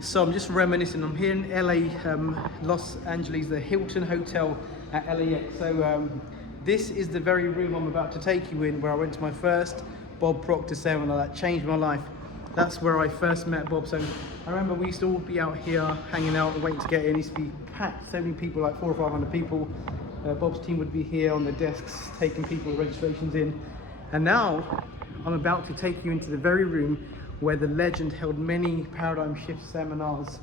So I'm just reminiscing. I'm here in LA, Los Angeles, the Hilton Hotel at LAX. So this is the very room I'm about to take you in, where I went to my first Bob Proctor seminar that changed my life. That's where I first met Bob. So I remember we used to all be out here hanging out and waiting to get in. It used to be packed, so many people, like 400 or 500 people. Bob's team would be here on the desks taking people registrations in. And now I'm about to take you into the very room where the legend held many paradigm shift seminars.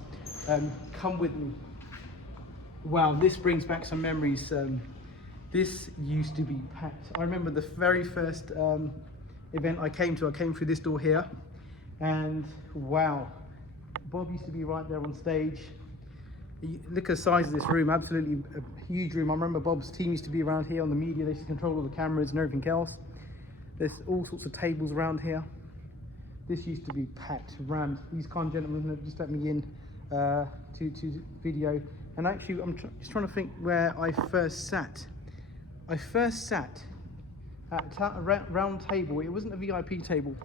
Come with me. Wow, this brings back some memories. This used to be packed. I remember the very first event I came through this door here, and wow, Bob used to be right there on stage. Look at the size of this room, absolutely a huge room. I remember Bob's team used to be around here on the media. They used to control all the cameras and everything else. There's all sorts of tables around here. This used to be packed, rammed. These kind gentlemen have just let me in to video. And actually, I'm just trying to think where I first sat. I first sat at a round table. It wasn't a VIP table.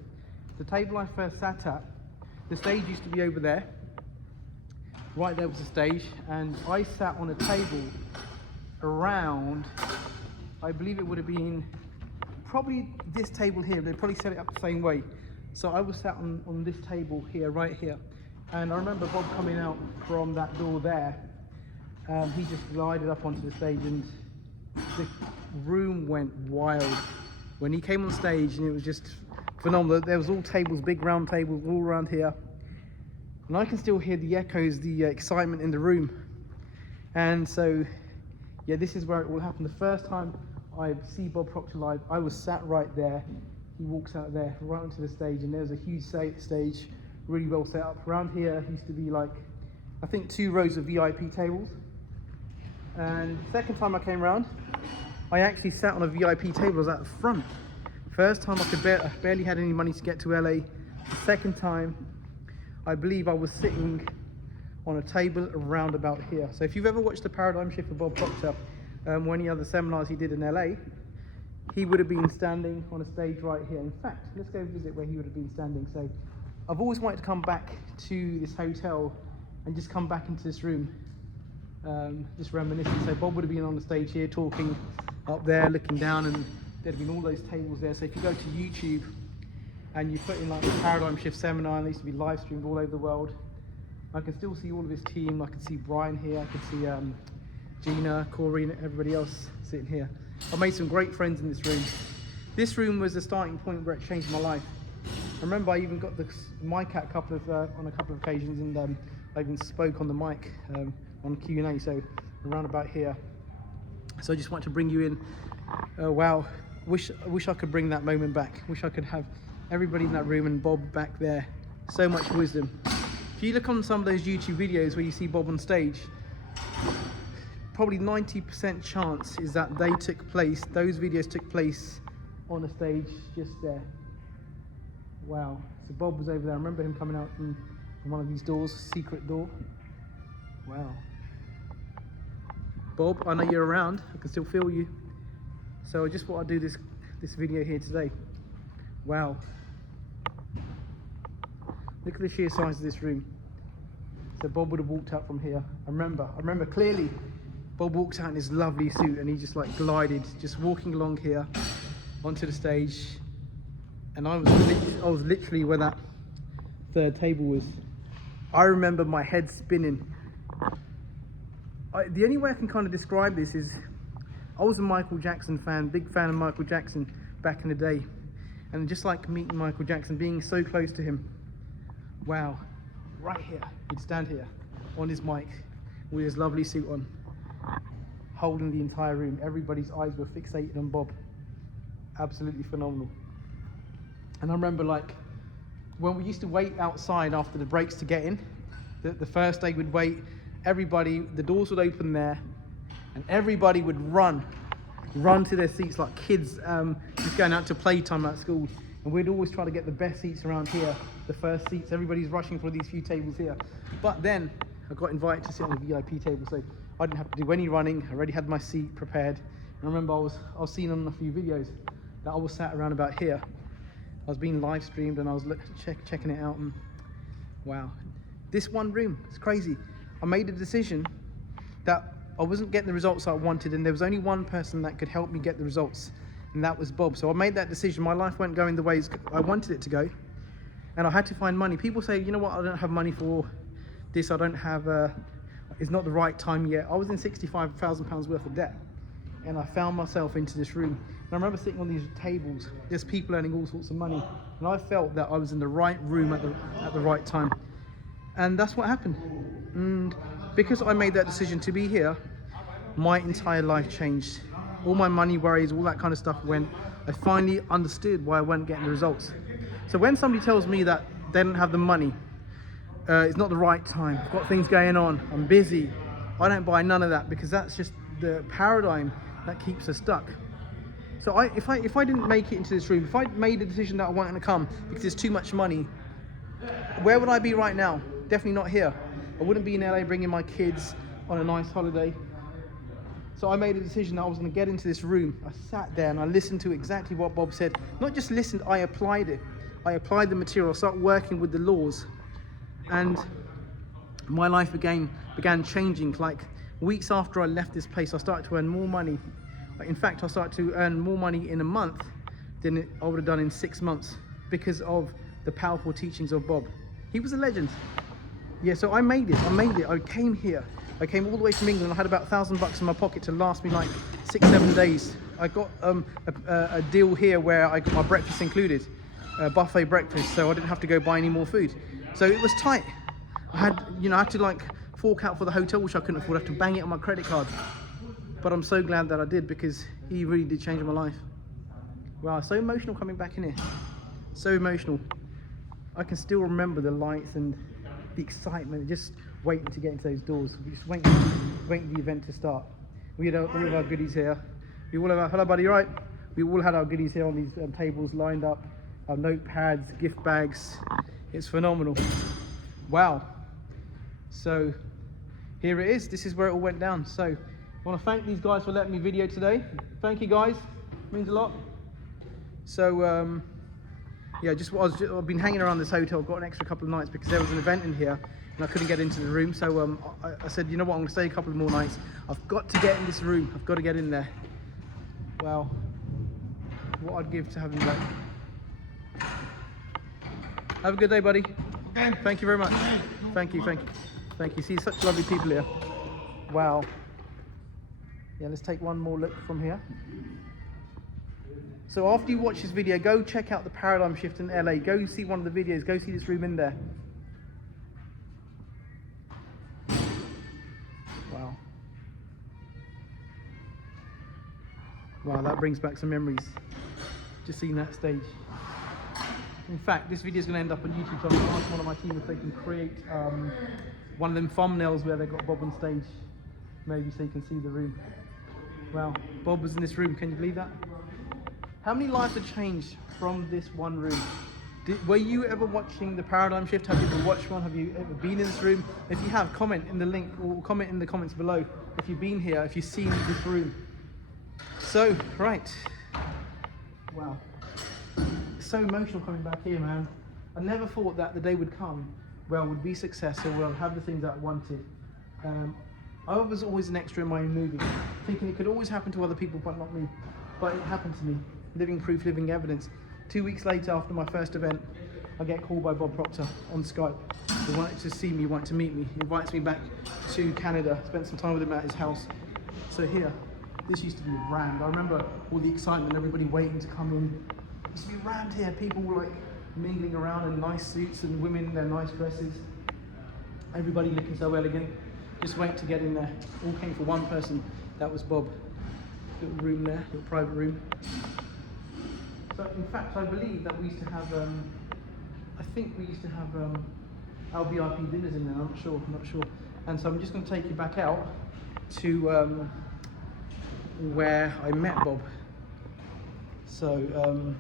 The table I first sat at, the stage used to be over there. Right there was the stage, and I sat on a table around, I believe it would have been probably this table here. They probably set it up the same way. So I was sat on this table here, right here. And I remember Bob coming out from that door there. He just glided up onto the stage, and the room went wild when he came on stage, and it was just phenomenal. There was all tables, big round tables all around here. And I can still hear the echoes, the excitement in the room. And so, yeah, this is where it all happened. The first time I see Bob Proctor live, I was sat right there. He walks out there, right onto the stage, and there's a huge stage, really well set up. Around here used to be like, I think 2 rows of VIP tables. And the second time I came around, I actually sat on a VIP table. I was at the front. First time I barely had any money to get to LA. The second time, I believe I was sitting on a table around about here. So if you've ever watched the Paradigm Shift of Bob Proctor, or any other seminars he did in LA, he would have been standing on a stage right here. In fact, let's go visit where he would have been standing. So I've always wanted to come back to this hotel and just come back into this room, just reminiscing. So Bob would have been on the stage here talking, up there looking down, and there'd have been all those tables there. So if you go to YouTube and you put in like the Paradigm Shift seminar, and they used to be live streamed all over the world, I can still see all of his team. I can see Brian here, I can see Gina, Corey, and everybody else sitting here. I made some great friends in this room. This room was the starting point where it changed my life. I remember I even got the mic at on a couple of occasions, and I even spoke on the mic on Q&A, so around about here. So I just want to bring you in. Wow, wish I could bring that moment back. Wish I could have everybody in that room and Bob back there. So much wisdom. If you look on some of those YouTube videos where you see Bob on stage, probably 90% chance is that those videos took place on a stage just there. Wow. So Bob was over there. I remember him coming out from one of these doors, secret door. Wow. Bob, I know you're around. I can still feel you. So I just thought I'd do this video here today. Wow. Look at the sheer size of this room. So Bob would have walked out from here. I remember clearly. Bob walked out in his lovely suit, and he just like glided, just walking along here onto the stage. And I was literally where that third table was. I remember my head spinning. The only way I can kind of describe this is, I was a Michael Jackson fan, big fan of Michael Jackson back in the day. And just like meeting Michael Jackson, being so close to him, wow, right here, he'd stand here on his mic with his lovely suit on, holding the entire room. Everybody's eyes were fixated on Bob. Absolutely phenomenal. And I remember like when we used to wait outside after the breaks to get in, the first day we'd wait, everybody, the doors would open there, and everybody would run to their seats like kids just going out to playtime at school. And we'd always try to get the best seats around here, the first seats. Everybody's rushing for these few tables here. But then I got invited to sit on the VIP table, so I didn't have to do any running. I already had my seat prepared. And I remember I was seen on a few videos that I was sat around about here. I was being live streamed, and I was checking it out, and wow, This one room, it's crazy. I made a decision that I wasn't getting the results I wanted, and there was only one person that could help me get the results, and that was Bob. So I made that decision. My life weren't going the ways I wanted it to go, and I had to find money. People say, you know what, I don't have money for this, I don't have, it's not the right time yet. I was in £65,000 worth of debt, and I found myself into this room. And I remember sitting on these tables, there's people earning all sorts of money, and I felt that I was in the right room at the right time. And that's what happened. And because I made that decision to be here, my entire life changed. All my money worries, all that kind of stuff went. I finally understood why I wasn't getting the results. So when somebody tells me that they don't have the money, it's not the right time, I've got things going on, I'm busy, I don't buy none of that, because that's just the paradigm that keeps us stuck. So if I didn't make it into this room, if I made a decision that I wasn't going to come because there's too much money, where would I be right now? Definitely not here. I wouldn't be in LA bringing my kids on a nice holiday. So I made a decision that I was going to get into this room. I sat there and I listened to exactly what Bob said. Not just listened, I applied it. I applied the material, I started working with the laws. And my life began changing. Like weeks after I left this place, I started to earn more money. In fact, I started to earn more money in a month than I would have done in 6 months, because of the powerful teachings of Bob. He was a legend. Yeah, so I made it. I came here. I came all the way from England. I had about $1,000 in my pocket to last me like 6-7 days. I got a deal here where I got my breakfast included, a buffet breakfast, so I didn't have to go buy any more food. So it was tight. I had to like fork out for the hotel, which I couldn't afford. I had to bang it on my credit card. But I'm so glad that I did, because he really did change my life. Wow, so emotional coming back in here. So emotional. I can still remember the lights and the excitement, just waiting to get into those doors, just waiting for the event to start. We had all of our goodies here. We all have hello buddy, you right? We all had our goodies here on these tables lined up, our notepads, gift bags. It's phenomenal. Wow. So here it is. This is where it all went down. So I want to thank these guys for letting me video today. Thank you guys, means a lot. So yeah, I've been hanging around this hotel, got an extra couple of nights because there was an event in here and I couldn't get into the room. So I said, you know what, I'm going to stay a couple of more nights. I've got to get in this room. I've got to get in there. Wow. What I'd give to have him back. Have a good day, buddy. Okay. Thank you very much. Thank you. See, such lovely people here. Wow. Yeah, let's take one more look from here. So after you watch this video, go check out the paradigm shift in LA. Go see one of the videos. Go see this room in there. Wow. Wow, that brings back some memories. Just seeing that stage. In fact, this video is going to end up on YouTube, so I'm going to ask one of my team if they can create one of them thumbnails where they've got Bob on stage. Maybe so you can see the room. Wow, Bob was in this room. Can you believe that? How many lives have changed from this one room? Were you ever watching the paradigm shift? Have you ever watched one? Have you ever been in this room? If you have, comment in the link or comment in the comments below if you've been here, if you've seen this room. So, right. Wow. It's so emotional coming back here, man. I never thought that the day would come where I would be successful, where I'd have the things that I wanted. I was always an extra in my own movie, thinking it could always happen to other people but not me. But it happened to me. Living proof, living evidence. 2 weeks later, after my first event, I get called by Bob Proctor on Skype. He wanted to see me, wanted to meet me. He invites me back to Canada, spent some time with him at his house. So here, this used to be rammed. I remember all the excitement, everybody waiting to come in. It used to be rammed here. People were like mingling around in nice suits and women in their nice dresses. Everybody looking so elegant. Just waiting to get in there. All came for one person. That was Bob. Little room there, little private room. So in fact, I believe that we used to have, I think we used to have our VIP dinners in there. I'm not sure. And so I'm just going to take you back out to where I met Bob. So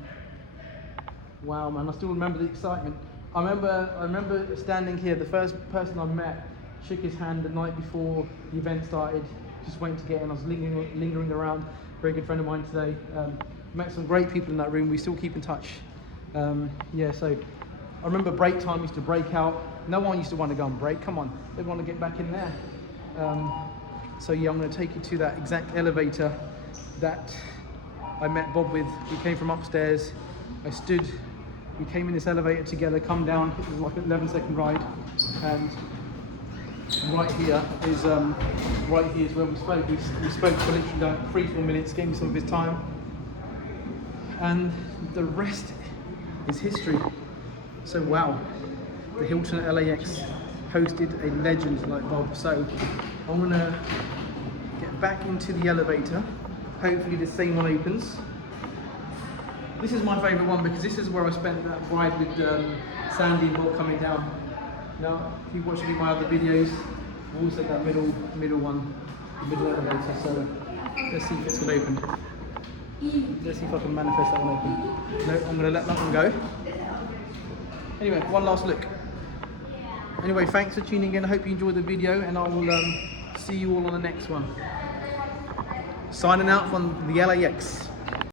wow, man, I still remember the excitement. I remember standing here. The first person I met shook his hand the night before the event started. Just waiting to get in. I was lingering around. Very good friend of mine today. Met some great people in that room. We still keep in touch. Yeah, so I remember break time used to break out. No one used to want to go on break. Come on, they want to get back in there. So yeah, I'm going to take you to that exact elevator that I met Bob with. We came from upstairs. We came in this elevator together, come down. It was like an 11-second ride, and right here is where we spoke. We spoke for literally like 3-4 minutes, gave him some of his time, and the rest is history. So wow, the Hilton at LAX hosted a legend like Bob. So I'm gonna get back into the elevator. Hopefully the same one opens. This is my favourite one because this is where I spent that ride with Sandy and Bob coming down. Now, if you've watched any of my other videos, I've also that middle one, the middle elevator. So let's see if it's gonna open. Let's see if I can manifest that one open. No, I'm gonna let that one go. Anyway, one last look. Anyway, thanks for tuning in. I hope you enjoyed the video, and I will see you all on the next one. Signing out from the LAX.